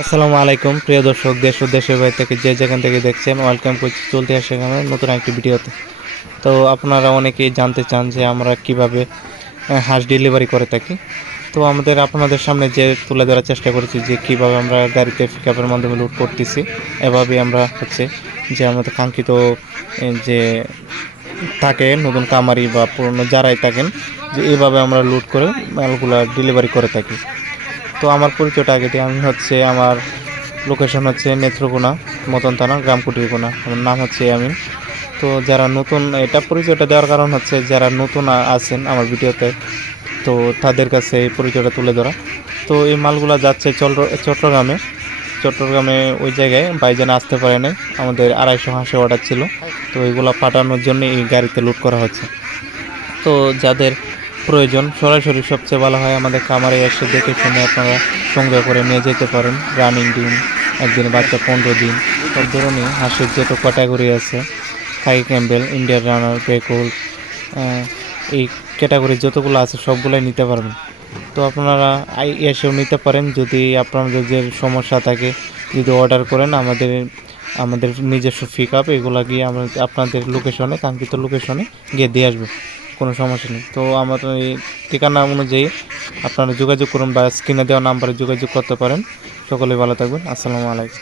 আসসালামু আলাইকুম প্রিয় দর্শক, দেশ ও দেশের বাইরে থেকে যে যেখান থেকে দেখছেন, ওয়েলকাম করছি চলতে আসে এখানে নতুন একটি ভিডিওতে। তো আপনারা অনেকেই জানতে চান যে আমরা কিভাবে হাঁস ডেলিভারি করে থাকি। তো আপনাদের সামনে যে তুলে ধরার চেষ্টা করেছি যে কিভাবে আমরা গাড়িতে পিকআপের মাধ্যমে লুট করতেছি। এভাবেই আমরা যে আমাদের কাঙ্ক্ষিত যে থাকে নতুন কামারি বা পুরনো যারাই থাকেন, যে এইভাবে আমরা লুট করে মালগুলা ডেলিভারি করে থাকি। তো আমার পরিচয়টা আগে দিই। আমার লোকেশন হচ্ছে নেত্রকোনা, মতন থানা, গ্রাম কুটিরকোনা। আমার নাম হচ্ছে আমিন। তো যারা নতুন, এটা পরিচয়টা দেওয়ার কারণ হচ্ছে যারা নতুন আছেন আমার ভিডিওতে, তো তাদের কাছে এই পরিচয়টা তুলে ধরা। তো এই মালগুলা যাচ্ছে চট্টগ্রামে। চট্টগ্রামে ওই জায়গায় ভাইজান আসতে পারে নাই, আমাদের 250 হাঁসে অর্ডার ছিল। তো এগুলো পাঠানোর জন্য এই গাড়িতে লুট করা হচ্ছে। তো যাদের প্রয়োজন সরাসরি সবচেয়ে ভালো হয় আমাদের খামারে এসে দেখে শুনে আপনারা সংগ্রহ করে নিয়ে যেতে পারেন। রানিং ডিম, একদিনে বাচ্চা 15 দিন, সব ধরনের হাঁসের যত ক্যাটাগরি আছে, খাই ক্যাম্বেল, ইন্ডিয়ান রানার, বেকুল, এই ক্যাটাগরি যতগুলো আছে সবগুলোই নিতে পারবেন। তো আপনারা এসেও নিতে পারেন যদি আপনাদের যে সমস্যা থাকে। যদি অর্ডার করেন আমাদের নিজস্ব পিক আপ এগুলো গিয়ে আমরা আপনাদের লোকেশনে, কাঙ্ক্ষিত লোকেশনে গিয়ে দিয়ে আসবো, কোনো সমস্যা নেই। তো আমার এই ঠিকানা অনুযায়ী আপনারা যোগাযোগ করুন বা স্ক্রিনে দেওয়া নাম্বারে যোগাযোগ করতে পারেন। সকলে ভালো থাকবেন। আসসালামু আলাইকুম।